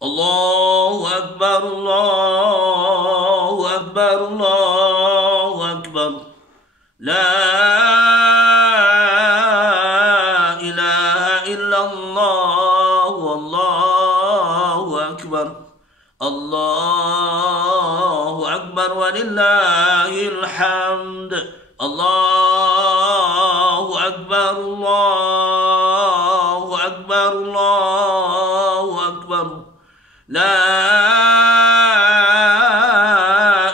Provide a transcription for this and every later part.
Allahu Akbar, Allahu Akbar, Allahu Akbar. La ilaha illallah, Allahu Akbar. Allahu Akbar walillahil hamd. Allahu Akbar, Allahu Akbar, Allahu Akbar. La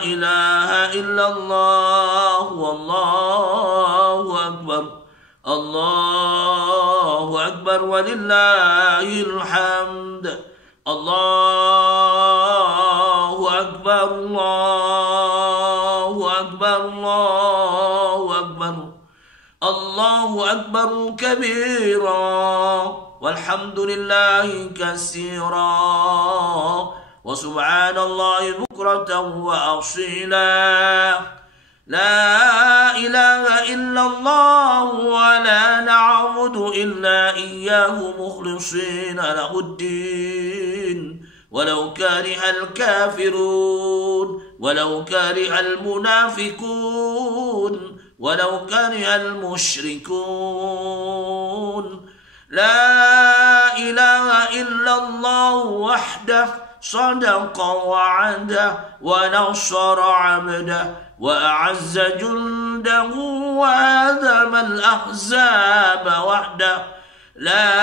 ilaha illallah, wallahu akbar. Allahu akbar walillahil hamd. Allahu akbar, Allahu akbar, Allahu akbar. Allahu akbar kabira. والحمد لله كثيرا وسبحان الله بكرة وأصيلا. لا إله إلا الله ولا نعبد إلا إياه مخلصين له الدين ولو كره الكافرون ولو كره المنافقون ولو كره المشركون. لا إله إلا الله وحده صدق وعده ونصر عبده وأعز جنده وهزم الأحزاب وحده. لا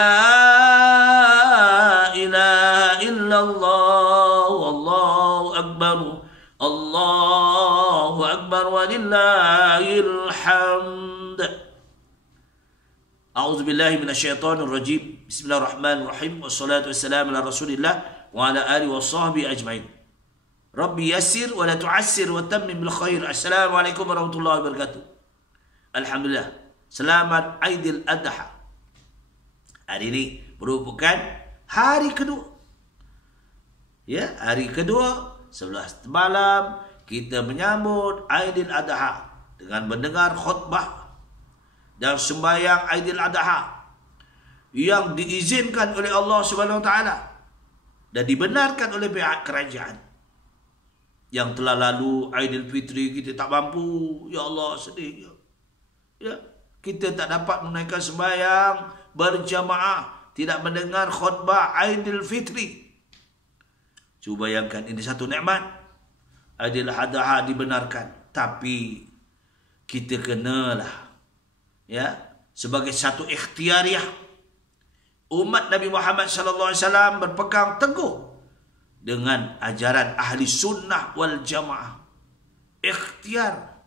إله إلا الله والله أكبر. الله أكبر ولله الحمد. أعوذ بالله من الشيطان الرجيم. بسم الله الرحمن الرحيم والصلاة والسلام على رسول الله وعلى آله وصحبه أجمعين. ربي يسر ولا تعسر وتمم بالخير. السلام عليكم ورحمة الله وبركاته. Alhamdulillah, selamat Aidil Adha. Hari ini merupakan hari kedua. Ya, hari kedua 11 malam kita menyambut Aidil Adha dengan mendengar khutbah dan sembahyang Aidil Adha yang diizinkan oleh Allah Subhanahu Wa Taala dan dibenarkan oleh pihak kerajaan. Yang telah lalu Aidil Fitri kita tak mampu, ya Allah sedih. Ya, kita tak dapat menunaikan sembahyang berjamaah, tidak mendengar khutbah Aidil Fitri. Cuba bayangkan, ini satu nikmat. Aidil Adha dibenarkan, tapi kita kenalah, ya, sebagai satu ikhtiariah umat Nabi Muhammad sallallahu alaihi wasallam berpegang teguh dengan ajaran ahli sunnah wal jamaah. Ikhtiar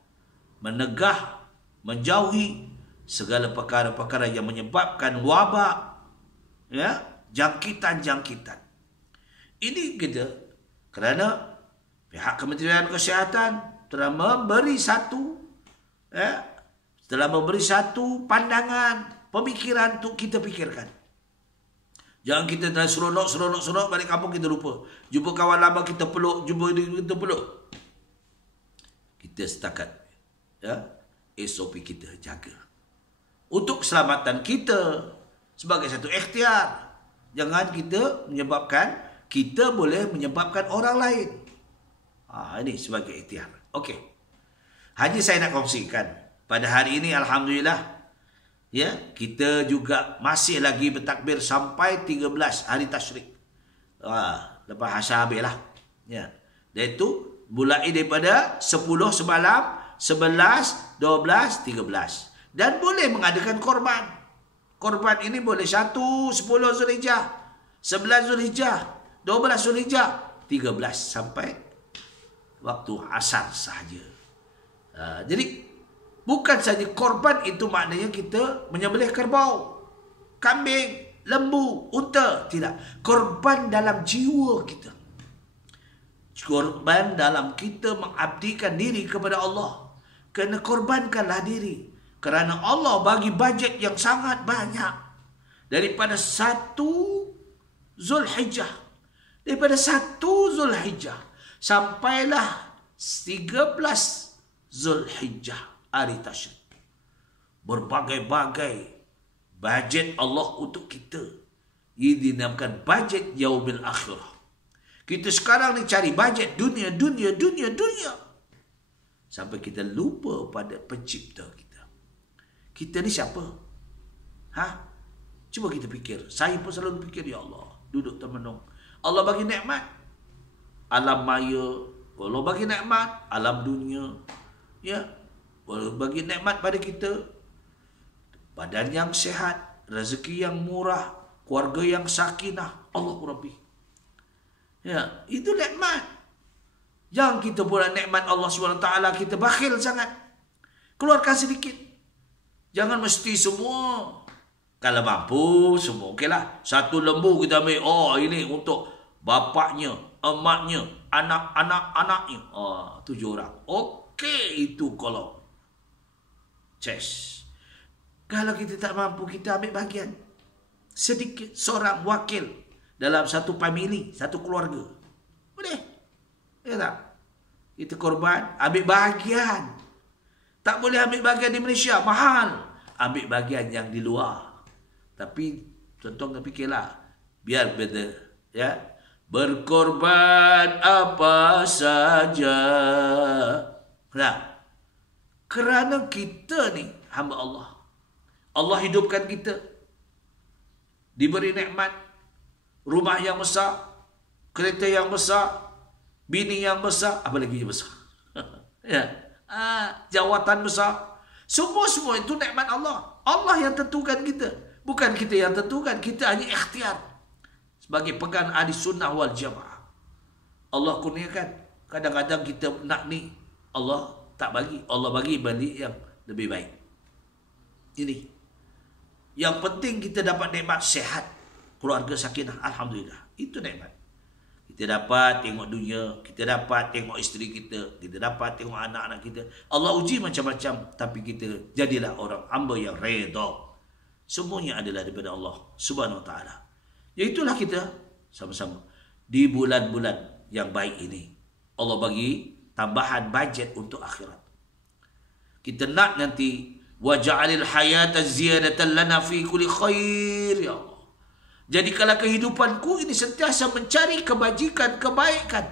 menegah, menjauhi segala perkara-perkara yang menyebabkan wabak, ya, jangkitan-jangkitan. Ini kita kerana pihak Kementerian Kesihatan telah memberi satu, ya, telah memberi satu pandangan, pemikiran untuk kita pikirkan. Jangan kita dah seronok balik kampung kita lupa. Jumpa kawan lama kita peluk, jumpa ini kita peluk. Kita setakat, ya, SOP kita jaga. Untuk keselamatan kita sebagai satu ikhtiar. Jangan kita boleh menyebabkan orang lain. Ini sebagai ikhtiar. Okey. Hanya saya nak kongsikan. Pada hari ini alhamdulillah, ya, kita juga masih lagi bertakbir sampai 13 hari tasyrik. Lepas hasyar habislah. Ya. Iaitu mulai daripada 10 semalam, 11, 12, 13. Dan boleh mengadakan korban. Korban ini boleh 1, 10 Zulhijjah, 11 Zulhijjah, 12 Zulhijjah, 13 sampai waktu asar sahaja. Jadi bukan saja korban itu maknanya kita menyembelih kerbau, kambing, lembu, unta. Tidak. Korban dalam jiwa kita. Korban dalam kita mengabdikan diri kepada Allah. Kena korbankanlah diri. Kerana Allah bagi bajet yang sangat banyak. Daripada 1 Zulhijjah. Daripada 1 Zulhijjah. Sampailah 13 Zulhijjah. Hari tasyrik. Berbagai-bagai bajet Allah untuk kita. Ini dinamakan bajet yaumil akhirah. Kita sekarang ni cari bajet dunia. Sampai kita lupa pada pencipta kita. Kita ni siapa? Cuba kita fikir. Saya pun selalu fikir, ya Allah, duduk termenung. Allah bagi nikmat alam maya, Allah bagi nikmat alam dunia. Ya, Allah bagi nikmat pada kita badan yang sihat, rezeki yang murah, keluarga yang sakinah. Allahu Rabbi. Ya, itu nikmat. Jangan kita pula nikmat Allah SWT kita bakhil sangat. Keluarkan sedikit. Jangan mesti semua. Kalau mampu semua okeylah. Satu lembu kita ambil, ini untuk bapaknya, emaknya, anak-anaknya. 7 orang. Okey, itu kalau kalau kita tak mampu, kita ambil bahagian sedikit, seorang wakil dalam satu family, satu keluarga. Boleh? Ya tak? Kita korban, ambil bahagian. Tak boleh ambil bahagian di Malaysia, mahal. Ambil bahagian yang di luar. Tapi tuan-tuan fikirlah, biar beda, ya. Berkorban apa saja. Nah, kerana kita ni hamba Allah. Allah hidupkan kita. Diberi nikmat, rumah yang besar, kereta yang besar, bini yang besar, apa lagi yang besar? Ya, jawatan besar. Semua itu nikmat Allah. Allah yang tentukan kita. Bukan kita yang tentukan. Kita hanya ikhtiar. Sebagai pegang ahli sunnah wal jamaah. Allah kurniakan. Kadang-kadang kita nak ni, Allah tak bagi. Allah bagi balik yang lebih baik. Ini. Yang penting kita dapat nikmat sehat. Keluarga sakinah. Alhamdulillah. Itu nikmat. Kita dapat tengok dunia, kita dapat tengok isteri kita, kita dapat tengok anak-anak kita. Allah uji macam-macam, tapi kita jadilah orang hamba yang redha. Semuanya adalah daripada Allah Subhanahu Wa Taala. Iaitulah kita sama-sama di bulan-bulan yang baik ini. Allah bagi tambahan bajet untuk akhirat. Kita nak nanti waja'alil hayata ziyadatan lana fi kulli khair, ya Allah. Jadikanlah kehidupanku ini sentiasa mencari kebajikan, kebaikan.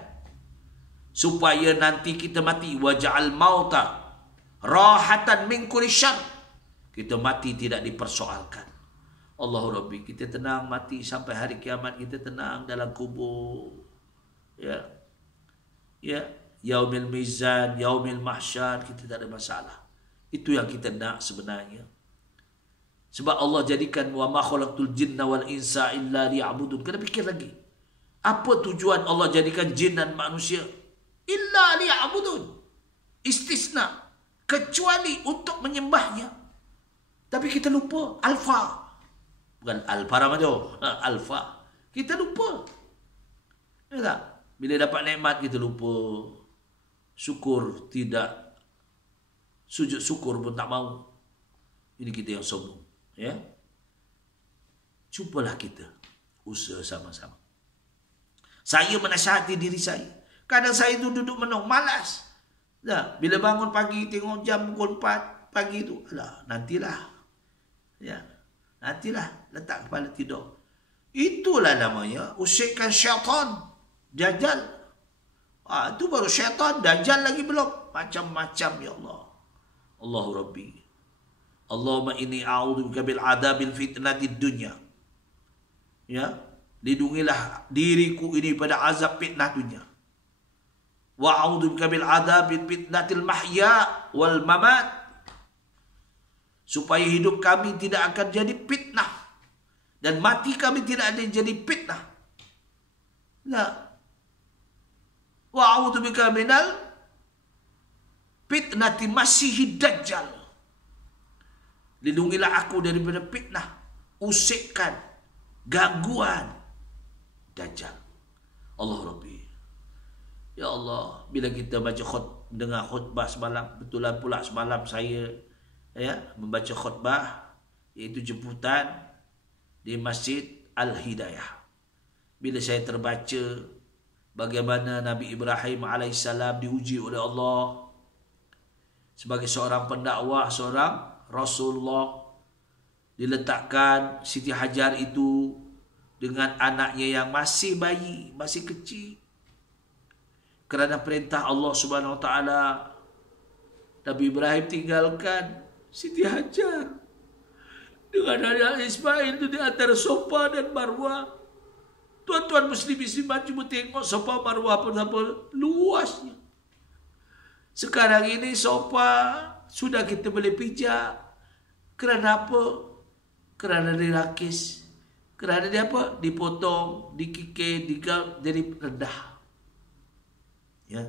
Supaya nanti kita mati. Waja'al mauta rahatan min kulli syarr. Kita mati tidak dipersoalkan. Allahu Rabbi, kita tenang mati sampai hari kiamat, kita tenang dalam kubur. Ya. Ya, yaumil mizan, yaumil mahsyar, kita tak ada masalah. Itu yang kita nak sebenarnya. Sebab Allah jadikan wa ma khalaqtul jinna wal insa illa liya'budun. Kena fikir lagi. Apa tujuan Allah jadikan jin dan manusia? Illa liya'budun. Istisna. Kecuali untuk menyembahnya. Tapi kita lupa alfa. Bukan alfa Ramadan. Alfa. Kita lupa. Ya tak? Bila dapat nikmat kita lupa. Syukur tidak. Sujud syukur pun tak mau. Ini kita yang sombong. Ya, cubalah kita usaha sama-sama. Saya menasihati diri saya. Kadang saya itu duduk menung, malas. Nah, bila bangun pagi tengok jam pukul 4 pagi itu, nantilah. Ya, nantilah letak kepala tidur. Itulah namanya usikkan syaitan, dajjal. Itu baru syaitan, dajjal lagi belum. Macam-macam, ya Allah. Allahu Rabbi. Allahumma inni a'udzubika bil adabil fitnatid dunya. Ya, lindungilah diriku ini pada azab fitnah dunia. Wa a'udzubika bil adabil fitnatil mahya wal mamat. Supaya hidup kami tidak akan jadi fitnah dan mati kami tidak ada jadi fitnah. Nah. Wa a'udzubika minal fitnati masihid dajjal. Lindungilah aku daripada fitnah, usikan, gangguan dajjal. Allah Rabbi. Ya Allah, bila kita dengar khutbah semalam, betulan pula semalam saya membaca khutbah, iaitu jemputan di Masjid Al-Hidayah. Bila saya terbaca bagaimana Nabi Ibrahim AS diuji oleh Allah sebagai seorang pendakwah, seorang Rasulullah, diletakkan Siti Hajar itu dengan anaknya yang masih bayi, masih kecil, kerana perintah Allah Subhanahu Wa Taala. Nabi Ibrahim tinggalkan Siti Hajar dengan anak Ismail itu di antara Safa dan Marwah. Tuan-tuan muslimat cuma tengok Safa Marwah apa luasnya. Sekarang ini Safa sudah kita boleh pijak. Kerana apa? Kerana dirakis. Kerana dia apa? Dipotong, dikikir, jadi rendah. Ya.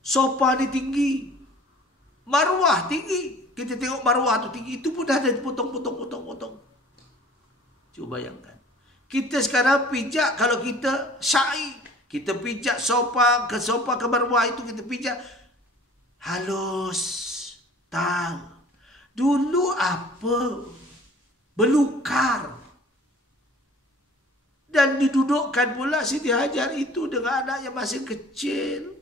Safa ni tinggi. Marwah tinggi. Kita tengok Marwah tu tinggi. Itu pun dah ada potong. Cuba bayangkan. Kita sekarang pijak, kalau kita syai, kita pijak Safa ke Marwah itu kita pijak halus, tang. Dulu apa? Belukar. Dan didudukkan pula Siti Hajar itu dengan anak yang masih kecil.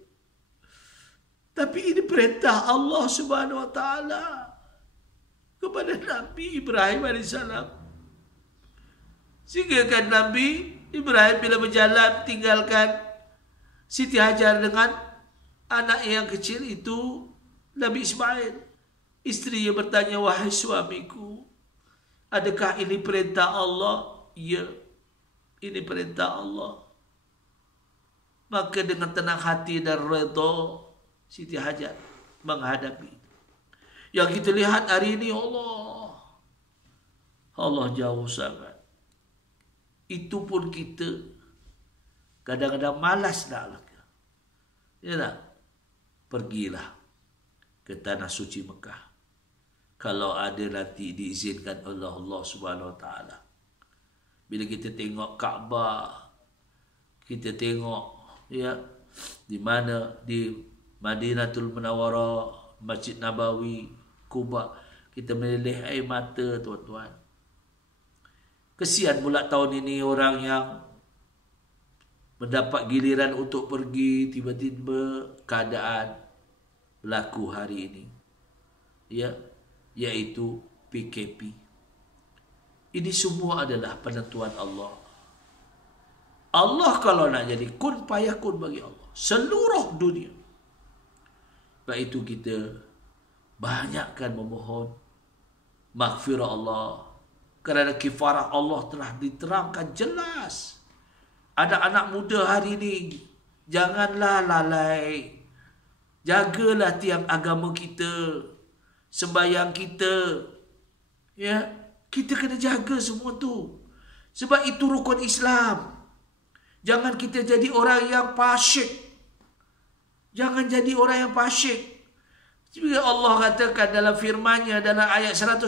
Tapi ini perintah Allah Subhanahu Wa Taala kepada Nabi Ibrahim AS. Sehingga kan Nabi Ibrahim bila berjalan tinggalkan Siti Hajar dengan anak yang kecil itu, Nabi Ismail. Istrinya bertanya, wahai suamiku, adakah ini perintah Allah? Ya, ini perintah Allah. Maka dengan tenang hati dan redha Siti Hajar menghadapi. Yang kita lihat hari ini Allah jauh sangat. Itu pun kita kadang-kadang malas nak. Ya tak? Pergilah ke tanah suci Mekah. Kalau ada nanti diizinkan oleh Allah Subhanahu Wa Taala. Bila kita tengok Kaabah, kita tengok ya di mana di Madinatul Munawwarah, Masjid Nabawi, Kuba, kita meleleh air mata, tuan-tuan. Kesian pula tahun ini orang yang mendapat giliran untuk pergi, tiba-tiba keadaan berlaku hari ini. Ya, iaitu PKP. Ini semua adalah penentuan Allah. Allah kalau nak jadi kun payakun bagi Allah. Seluruh dunia. Sebab itu kita banyakkan memohon maghfirah Allah. Kerana kifarah Allah telah diterangkan jelas. Ada anak muda hari ini, janganlah lalai. Jagalah tiang agama kita, sembahyang kita. Ya, kita kena jaga semua tu. Sebab itu rukun Islam. Jangan kita jadi orang yang pasyik. Jangan jadi orang yang pasyik. Seperti Allah katakan dalam firman-Nya dalam ayat 110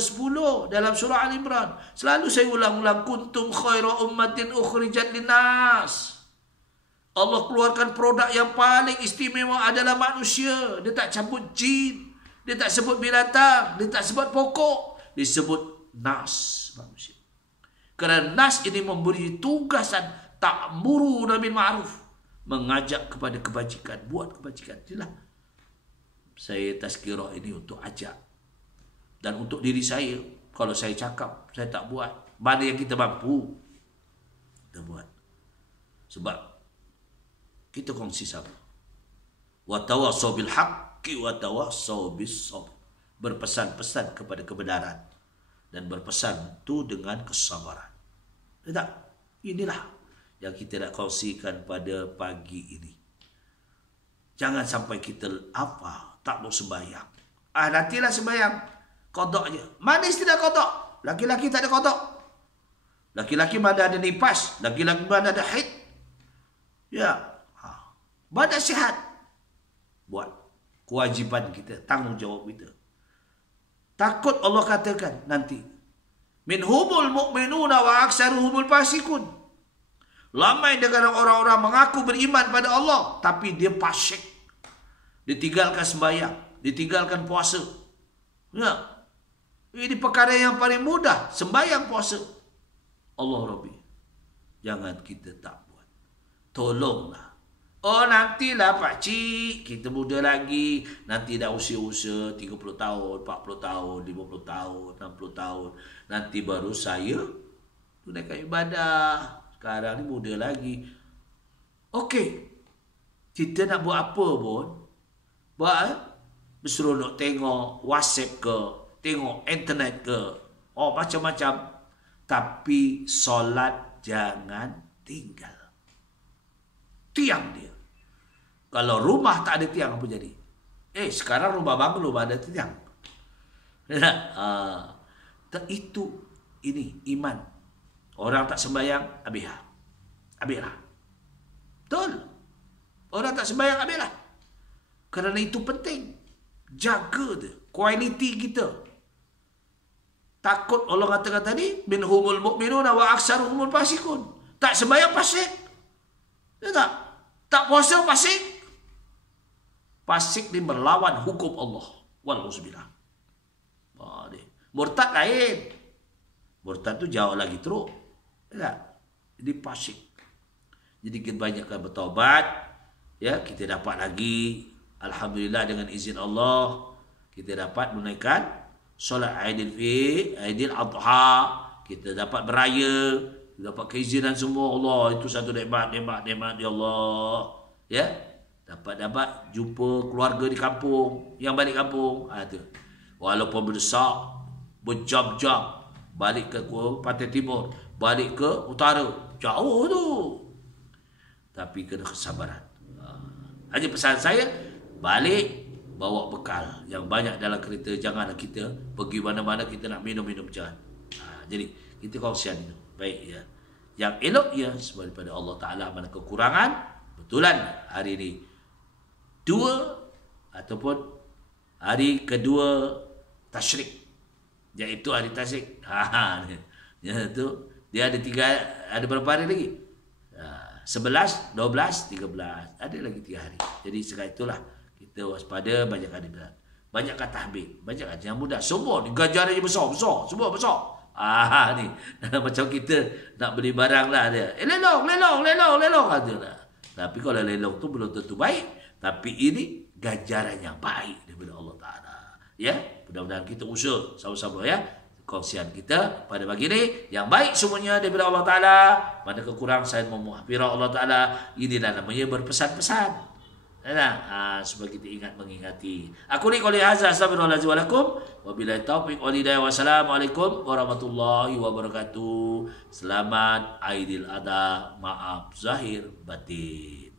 dalam surah Al-Imran. Selalu saya ulang-ulang, kuntum khaira ummatin ukhrijat linnas. Allah keluarkan produk yang paling istimewa adalah manusia. Dia tak cabut jin, dia tak sebut binatang, dia tak sebut pokok, dia sebut nas, manusia. Kerana nas ini memberi tugasan ta'muru bil ma'ruf, mengajak kepada kebajikan, buat kebajikan. Itulah saya tazkirah ini untuk ajak. Dan untuk diri saya, kalau saya cakap, saya tak buat. Mana yang kita mampu, kita buat. Sebab kita kongsi sama. Wa tawassaw bil haqqi wa tawassaw bis sabr. Berpesan-pesan kepada kebenaran dan berpesan itu dengan kesabaran. Tak? Inilah yang kita nak kongsikan pada pagi ini. Jangan sampai kita apa tak mau sembahyang. Nantilah sembahyang. Qada je. Mana istilah qada? Laki-laki tak ada qada. Laki-laki mana ada nifas, laki-laki mana ada haid. Ya. Badan sihat. Buat kewajipan kita, tanggungjawab kita. Takut Allah katakan nanti, minhumul mu'minuna wa aksaruhumul fasikun. Ramai dengan orang-orang mengaku beriman pada Allah, tapi dia fasyik. Ditinggalkan sembahyang, ditinggalkan puasa. Ya. Ini perkara yang paling mudah, sembahyang puasa. Allah Rabbi, jangan kita tak buat. Tolonglah. Oh, nantilah pakcik, kita muda lagi. Nanti dah usia-usia 30 tahun, 40 tahun, 50 tahun, 60 tahun. Nanti baru saya tunaikan ibadah. Sekarang ni muda lagi. Okey. Kita nak buat apa pun, buat berseronok tengok WhatsApp ke, tengok internet ke, macam-macam. Tapi solat jangan tinggal. Tiang dia. Kalau rumah tak ada tiang, apa jadi? Sekarang rumah banglo ada tiang. Itu ini iman. Orang tak sembahyang, habislah. Betul. Orang tak sembahyang, habislah. Kerana itu penting. Jaga dia. Kualiti kita. Takut Allah katakan tadi, minhumul mu'minuna wa aksaruhumul fasikun. Tak sembahyang fasik. Ya tak? Tak puasa fasik. Fasik ni melawan hukum Allah. Walauzubillah. Murtad lain. Murtad tu jauh lagi teruk. Ya tak? Jadi fasik. Jadi kita banyakkan bertaubat. Ya, kita dapat lagi, alhamdulillah dengan izin Allah, kita dapat menunaikan solat Aidil Adha, kita dapat beraya, dapat keizinan semua. Allah, itu satu nikmat ya Allah. Ya, dapat jumpa keluarga di kampung, yang balik kampung. Tu. Walaupun berdesak, berjam-jam, balik ke Pantai Timur, balik ke utara, jauh tu. Tapi kena kesabaran. Hanya pesan saya, balik bawa bekal yang banyak dalam kereta. Jangan kita pergi mana-mana kita nak minum-minum jangan. Jadi kita kongsian itu. Baik ya. Yang elok ya semua daripada Allah Taala. Mana kekurangan, betulan hari ini 2 ataupun hari kedua tasyrik, iaitu hari tasyrik. Itu dia ada 3, ada berapa hari lagi? 11, 12, 13. Ada lagi 3 hari. Jadi sekarang itulah kita waspada, banyakkan ibadat, banyakkan tahmid, banyakkan yang mudah. Semua ni ganjarannya besar, semua besar. Ni macam kita nak beli barang lah dia. Lelong ada lah. Tapi kalau lelong tu belum tentu baik, tapi ini ganjaran yang baik daripada Allah Taala. Ya, mudah-mudahan kita usaha sama-sama ya. Kongsian kita pada pagi ini yang baik semuanya daripada Allah Taala. Mana kekurangan saya memohon Allah Taala. Inilah namanya berpesan-pesan. Supaya kita ingat mengingati. Aku ni qouli hadza astaghfirullahalazim wa lakum wa billahi taufiq wal hidayah. Wassalamualaikum warahmatullahi wabarakatuh. Selamat Aidil Adha, maaf zahir batin.